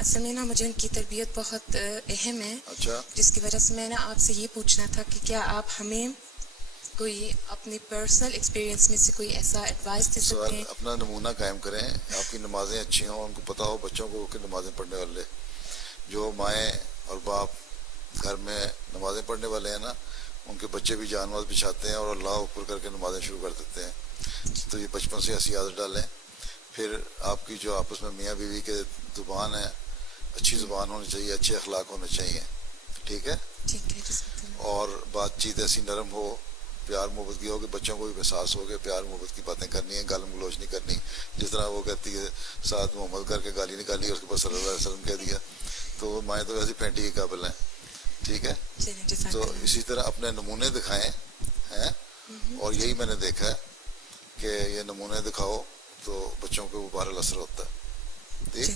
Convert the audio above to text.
اصل میں نا مجھے ان کی تربیت بہت اہم ہے. اچھا. جس کی وجہ سے میں نے آپ سے یہ پوچھنا تھا کہ کیا آپ ہمیں کوئی اپنی پرسنل ایکسپیرینس میں سے کوئی ایسا ایڈوائس دے سکتے ہیں؟ اپنا نمونہ قائم کریں, آپ کی نمازیں اچھی ہوں, ان کو پتہ ہو بچوں کو کہ نمازیں پڑھنے والے جو مائیں اور باپ گھر میں نمازیں پڑھنے والے ہیں نا, ان کے بچے بھی جان نماز بچھاتے ہیں اور اللہ اکبر کر کے نمازیں شروع کر دیتے ہیں. تو یہ بچپن سے ایسی عادت ڈالیں. پھر آپ کی جو آپس میں میاں بیوی کے زبان ہے, اچھی زبان ہونی چاہیے, اچھے اخلاق ہونے چاہیے. ٹھیک ہے. ٹھیک ہے جی. اور بات چیت ایسی نرم ہو, پیار محبت کی ہو کہ بچوں کو بھی احساس ہو کہ پیار محبت کی باتیں کرنی ہیں, گال گلوچ نہیں کرنی. جس طرح وہ کہتی ہے ساتھ محمد کر کے گالی نکالی, اس کے بعد صلی اللہ علیہ وسلم کہہ دیا, تو مائیں تو ویسے پینٹی کے قابل ہیں. ٹھیک ہے. تو اسی طرح اپنے نمونے دکھائیں ہیں, اور یہی میں نے دیکھا ہے کہ یہ نمونے دکھاؤ تو بچوں کو بہرحال اثر ہوتا ہے. ٹھیک.